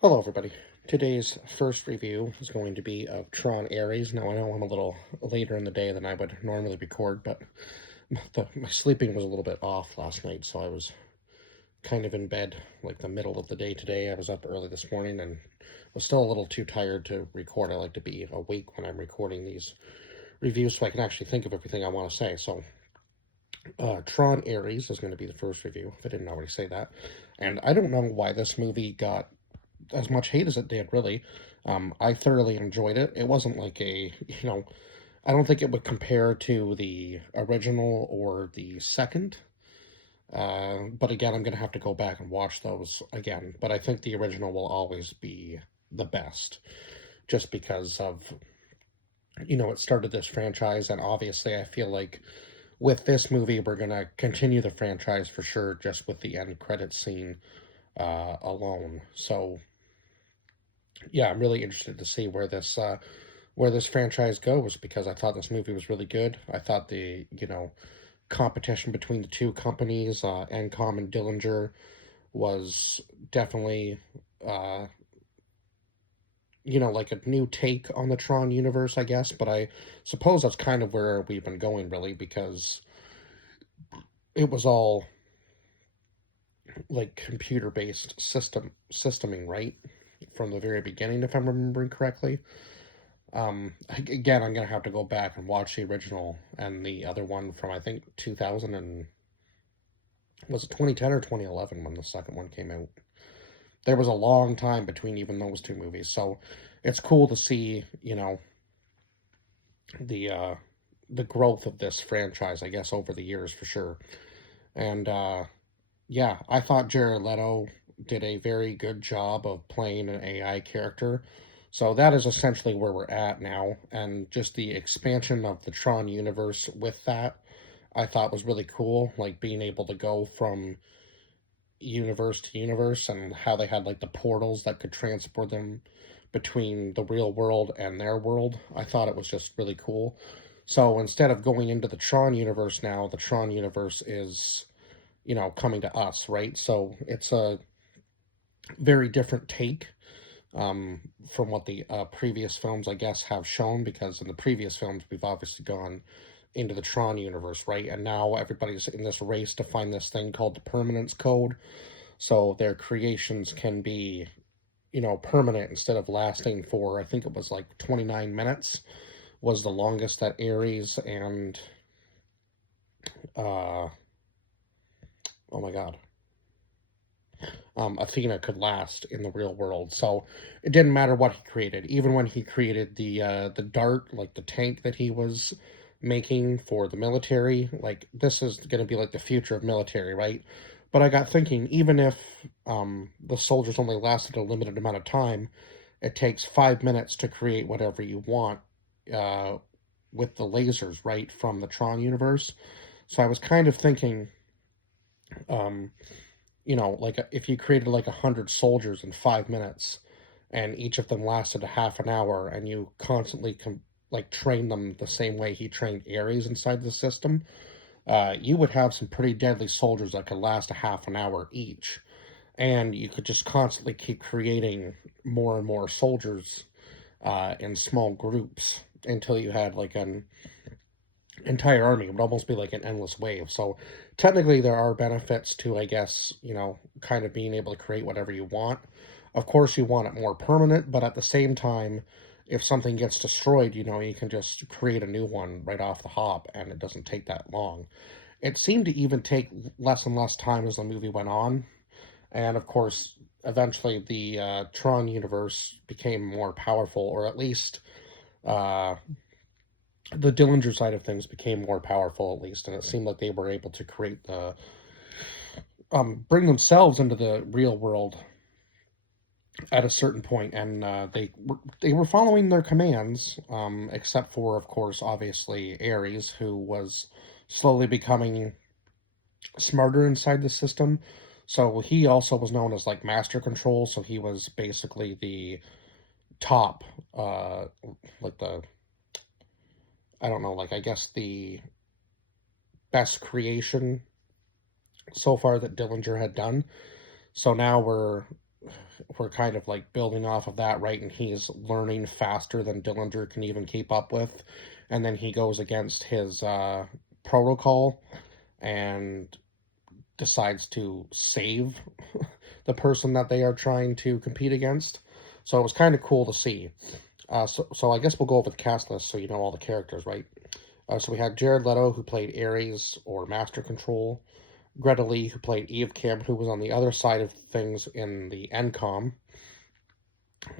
Hello, everybody. Today's first review is going to be of Tron Ares. Now, I know I'm a little later in the day than I would normally record, but my sleeping was a little bit off last night, so I was kind of in bed like the middle of the day today. I was up early this morning and was still a little too tired to record. I like to be awake when I'm recording these reviews so I can actually think of everything I want to say. So, Tron Ares is going to be the first review, if I didn't already say that. And I don't know why this movie got as much hate as it did, really. I thoroughly enjoyed it. It wasn't like I don't think it would compare to the original or the second. But again, I'm going to have to go back and watch those again. But I think the original will always be the best, just because of, it started this franchise. And obviously, I feel like with this movie, we're going to continue the franchise for sure, just with the end credit scene alone. So, yeah, I'm really interested to see where this franchise goes because I thought this movie was really good. I thought the competition between the two companies, Encom and Dillinger, was definitely uh, like a new take on the Tron universe, I guess. But I suppose that's kind of where we've been going, really, because it was all like computer based systeming, right, from the very beginning, if I'm remembering correctly. Again, I'm gonna have to go back and watch the original and the other one from I think 2000 and was it 2010 or 2011 when the second one came out. There was a long time between even those two movies, so it's cool to see the uh, the growth of this franchise, I guess, over the years for sure. And yeah, I thought Jared Leto did a very good job of playing an AI character. So that is essentially where we're at now, and just the expansion of the Tron universe with that, I thought was really cool. Like being able to go from universe to universe, and how they had like the portals that could transport them between the real world and their world. I thought it was just really cool. So instead of going into the Tron universe now, the Tron universe is coming to us, right? So it's a very different take from what the previous films, I guess, have shown, because in the previous films, we've obviously gone into the Tron universe, right? And now everybody's in this race to find this thing called the permanence code, so their creations can be, permanent instead of lasting for, I think it was like 29 minutes was the longest that Ares and, oh my God, Athena could last in the real world. So it didn't matter what he created. Even when he created the dart, like the tank that he was making for the military, like this is going to be like the future of military, right? But I got thinking, even if the soldiers only lasted a limited amount of time, it takes 5 minutes to create whatever you want uh, with the lasers, right, from the Tron universe. So I was kind of thinking, um, like if you created like 100 soldiers in 5 minutes, and each of them lasted a half an hour, and you constantly like train them the same way he trained Ares inside the system, you would have some pretty deadly soldiers that could last a half an hour each, and you could just constantly keep creating more and more soldiers in small groups until you had like an entire army. It would almost be like an endless wave. So technically there are benefits to, I guess, kind of being able to create whatever you want. Of course you want it more permanent, but at the same time, if something gets destroyed, you can just create a new one right off the hop, and it doesn't take that long. It seemed to even take less and less time as the movie went on. And of course, eventually the Tron universe became more powerful, or at least uh, the Dillinger side of things became more powerful, at least, and it seemed like they were able to create the bring themselves into the real world at a certain point, and they were following their commands, except for, of course, obviously Ares, who was slowly becoming smarter inside the system. So he also was known as like Master Control. So he was basically the top, like the I don't know, like I guess the best creation so far that Dillinger had done. So now we're kind of like building off of that, right? And he's learning faster than Dillinger can even keep up with. And then he goes against his protocol and decides to save the person that they are trying to compete against. So it was kind of cool to see. So I guess we'll go over the cast list so you know all the characters, right? So we had Jared Leto, who played Ares or Master Control. Greta Lee, who played Eve Kim, who was on the other side of things in the NCOM.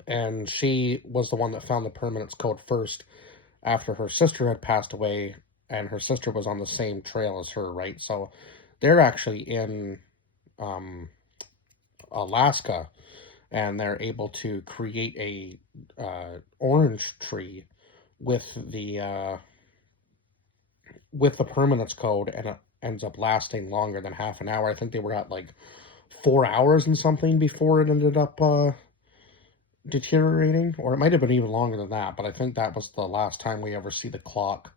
And she was the one that found the permanence code first after her sister had passed away, and her sister was on the same trail as her, right? So they're actually in Alaska, and they're able to create a orange tree with the permanence code, and it ends up lasting longer than half an hour. I think they were at like 4 hours and something before it ended up deteriorating, or it might have been even longer than that, but I think that was the last time we ever see the clock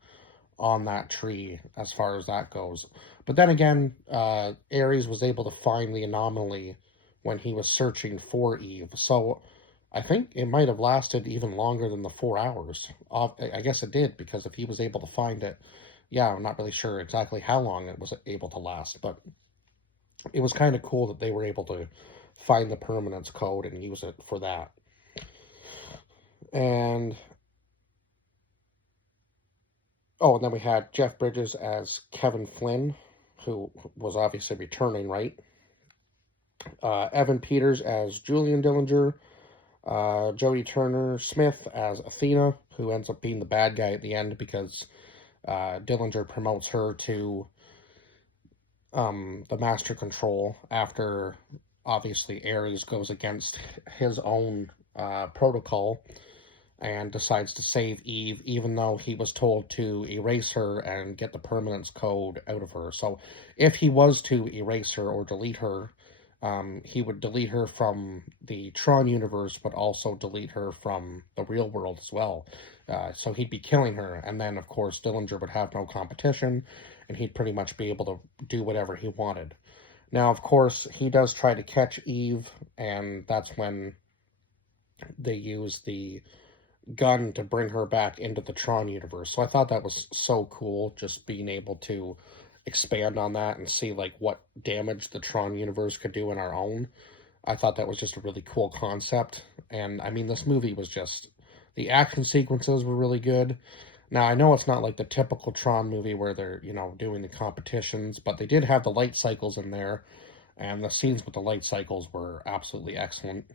on that tree as far as that goes. But then again, Ares was able to find the anomaly when he was searching for Eve, so I think it might have lasted even longer than the 4 hours. I guess it did, because if he was able to find it, yeah, I'm not really sure exactly how long it was able to last, but it was kind of cool that they were able to find the permanence code and use it for that. And and then we had Jeff Bridges as Kevin Flynn, who was obviously returning, right? Evan Peters as Julian Dillinger. Jodie Turner-Smith as Athena, who ends up being the bad guy at the end because Dillinger promotes her to the Master Control after, obviously, Ares goes against his own protocol and decides to save Eve, even though he was told to erase her and get the permanence code out of her. So if he was to erase her or delete her, he would delete her from the Tron universe, but also delete her from the real world as well. So he'd be killing her, and then, of course, Dillinger would have no competition, and he'd pretty much be able to do whatever he wanted. Now, of course, he does try to catch Eve, and that's when they use the gun to bring her back into the Tron universe. So I thought that was so cool, just being able to expand on that and see like what damage the Tron universe could do in our own. I thought that was just a really cool concept. And I mean, this movie was just, the action sequences were really good. Now, I know it's not like the typical Tron movie where they're, doing the competitions, but they did have the light cycles in there, and the scenes with the light cycles were absolutely excellent.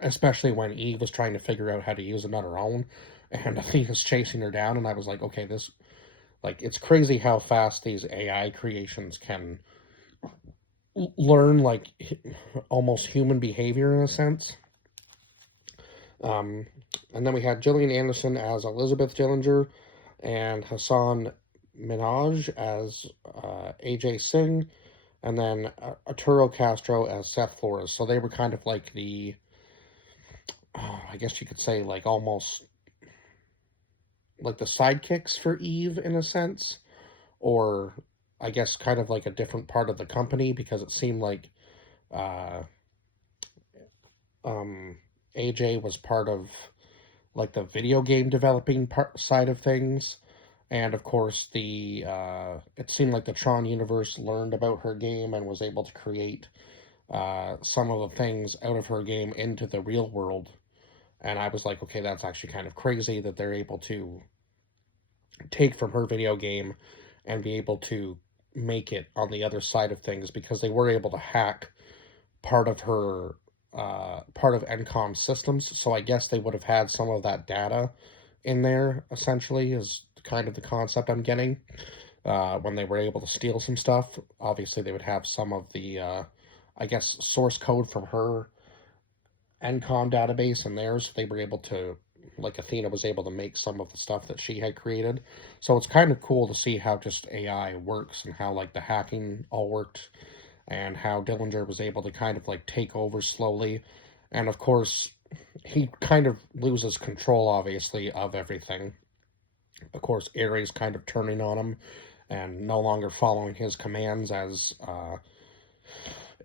Especially when Eve was trying to figure out how to use them on her own, and Athena's chasing her down, and I was like, okay, this, like, it's crazy how fast these AI creations can learn, like, almost human behavior in a sense. And then we had Gillian Anderson as Elizabeth Dillinger, and Hassan Minhaj as AJ Singh, and then Arturo Castro as Seth Flores. So they were kind of like the, I guess you could say, like, almost like the sidekicks for Eve in a sense, or I guess kind of like a different part of the company, because it seemed like AJ was part of like the video game developing side of things, and of course the it seemed like the Tron universe learned about her game and was able to create some of the things out of her game into the real world. And I was like, okay, that's actually kind of crazy that they're able to take from her video game and be able to make it on the other side of things, because they were able to hack part of her, part of NCOM systems. So I guess they would have had some of that data in there, essentially, is kind of the concept I'm getting. When they were able to steal some stuff, obviously they would have some of the, I guess, source code from her NCOM database in there, so they were able to, like, Athena was able to make some of the stuff that she had created. So it's kind of cool to see how just AI works, and how, like, the hacking all worked, and how Dillinger was able to kind of, like, take over slowly. And, of course, he kind of loses control, obviously, of everything. Of course, Ares kind of turning on him, and no longer following his commands as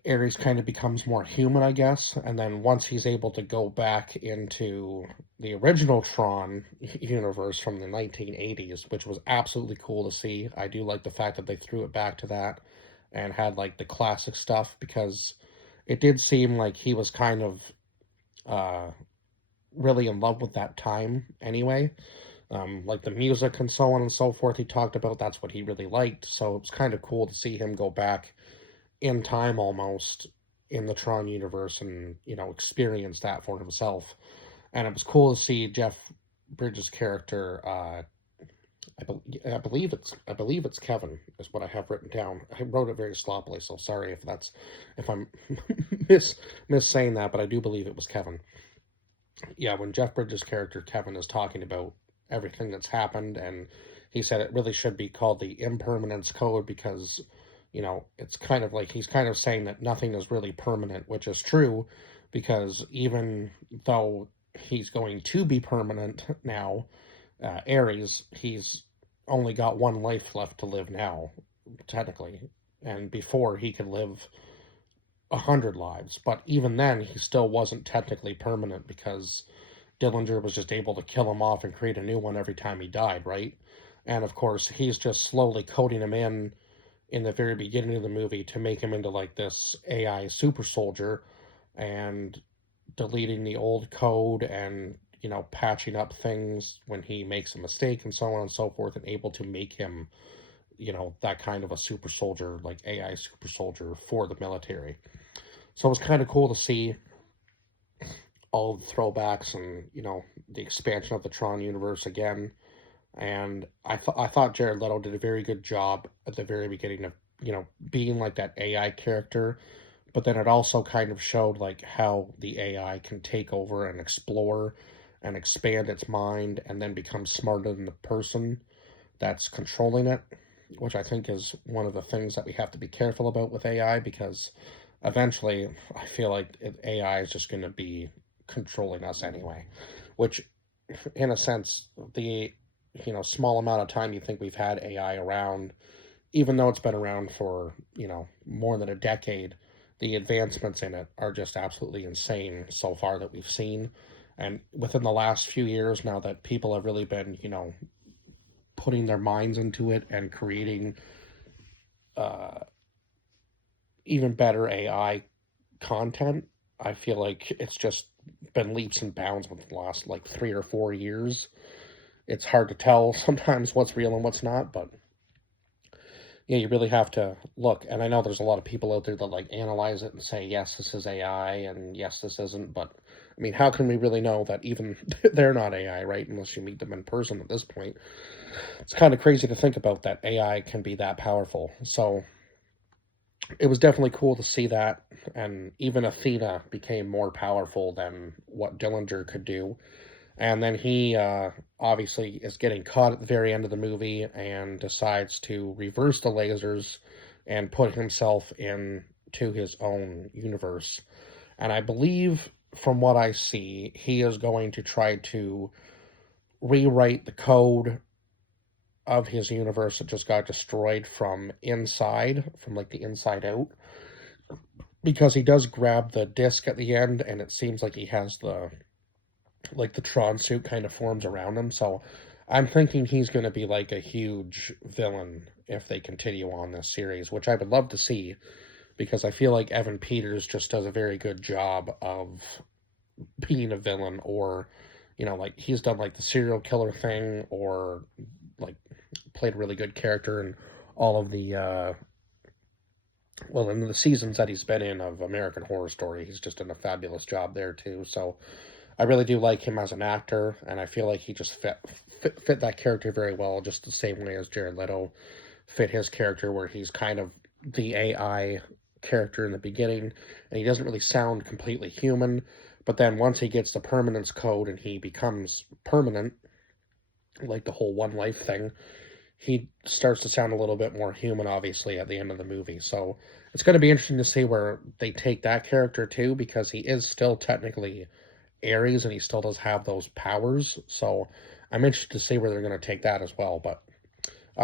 Ares kind of becomes more human, I guess, and then once he's able to go back into the original Tron universe from the 1980s, which was absolutely cool to see. I do like the fact that they threw it back to that and had like the classic stuff, because it did seem like he was kind of uh, really in love with that time anyway. Like the music and so on and so forth he talked about, that's what he really liked. So it was kind of cool to see him go back in time almost in the Tron universe and, experience that for himself. And it was cool to see Jeff Bridges' character. I believe it's Kevin is what I have written down. I wrote it very sloppily, so sorry if I'm miss saying that, but I do believe it was Kevin. Yeah, when Jeff Bridges' character Kevin is talking about everything that's happened, and he said it really should be called the impermanence code, because it's kind of like he's kind of saying that nothing is really permanent, which is true, because even though he's going to be permanent now, Ares, he's only got one life left to live now, technically, and before he could live 100 lives. But even then, he still wasn't technically permanent, because Dillinger was just able to kill him off and create a new one every time he died, right? And of course, he's just slowly coding him in the very beginning of the movie to make him into like this AI super soldier, and deleting the old code, and patching up things when he makes a mistake and so on and so forth, and able to make him that kind of a super soldier, like AI super soldier for the military. So it was kind of cool to see all the throwbacks and the expansion of the Tron universe again. And I thought Jared Leto did a very good job at the very beginning of being like that AI character, but then it also kind of showed like how the AI can take over and explore and expand its mind, and then become smarter than the person that's controlling it, which I think is one of the things that we have to be careful about with AI, because eventually I feel like AI is just going to be controlling us anyway, which in a sense, the small amount of time you think we've had AI around, even though it's been around for more than a decade, the advancements in it are just absolutely insane so far that we've seen. And within the last few years, now that people have really been putting their minds into it and creating uh, even better AI content, I feel like it's just been leaps and bounds with the last like 3 or 4 years. It's hard to tell sometimes what's real and what's not, but yeah, you really have to look. And I know there's a lot of people out there that like analyze it and say, yes, this is AI, and yes, this isn't. But I mean, how can we really know that even they're not AI, right? Unless you meet them in person at this point. It's kind of crazy to think about that AI can be that powerful. So it was definitely cool to see that. And even Athena became more powerful than what Dillinger could do. And then he obviously is getting caught at the very end of the movie and decides to reverse the lasers and put himself into his own universe. And I believe, from what I see, he is going to try to rewrite the code of his universe that just got destroyed from inside, from like the inside out. Because he does grab the disc at the end, and it seems like he has the Tron suit kind of forms around him. So I'm thinking he's going to be like a huge villain if they continue on this series, which I would love to see, because I feel like Evan Peters just does a very good job of being a villain, or like he's done like the serial killer thing, or like played a really good character in all of the in the seasons that he's been in of American Horror Story. He's just done a fabulous job there too. So I really do like him as an actor, and I feel like he just fit that character very well, just the same way as Jared Leto fit his character, where he's kind of the AI character in the beginning, and he doesn't really sound completely human. But then once he gets the permanence code and he becomes permanent, like the whole one life thing, he starts to sound a little bit more human, obviously, at the end of the movie. So it's going to be interesting to see where they take that character too, because he is still technically Ares, and he still does have those powers. So I'm interested to see where they're going to take that as well. But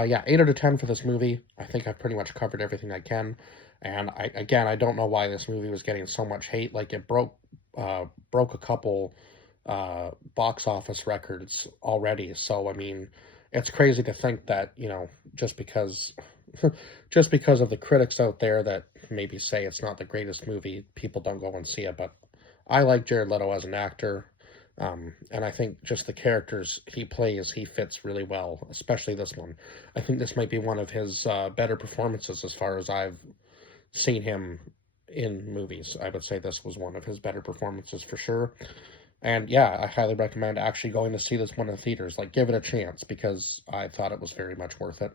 yeah, 8 out of 10 for this movie. I think I've pretty much covered everything I can. And I don't know why this movie was getting so much hate. Like it broke a couple box office records already. So I mean, it's crazy to think that, just because just because of the critics out there that maybe say it's not the greatest movie, people don't go and see it. But I like Jared Leto as an actor. And I think just the characters he plays, he fits really well, especially this one. I think this might be one of his better performances as far as I've seen him in movies. I would say this was one of his better performances for sure. And yeah, I highly recommend actually going to see this one in theaters. Like, give it a chance because I thought it was very much worth it.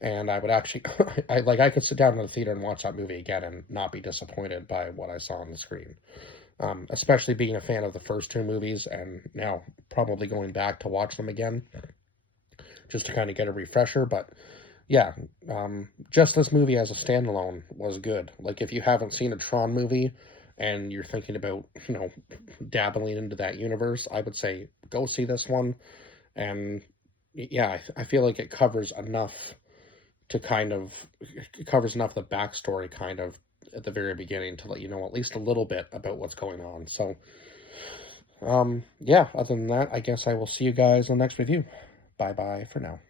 And I would actually, I could sit down in the theater and watch that movie again and not be disappointed by what I saw on the screen. Especially being a fan of the first two movies and now probably going back to watch them again just to kind of get a refresher. But yeah, just this movie as a standalone was good. Like, if you haven't seen a Tron movie and you're thinking about, dabbling into that universe, I would say go see this one. And yeah, I feel like it covers enough to kind of, it covers enough of the backstory kind of at the very beginning to let you know at least a little bit about what's going on. So, yeah, other than that, I guess I will see you guys in the next review. Bye bye for now.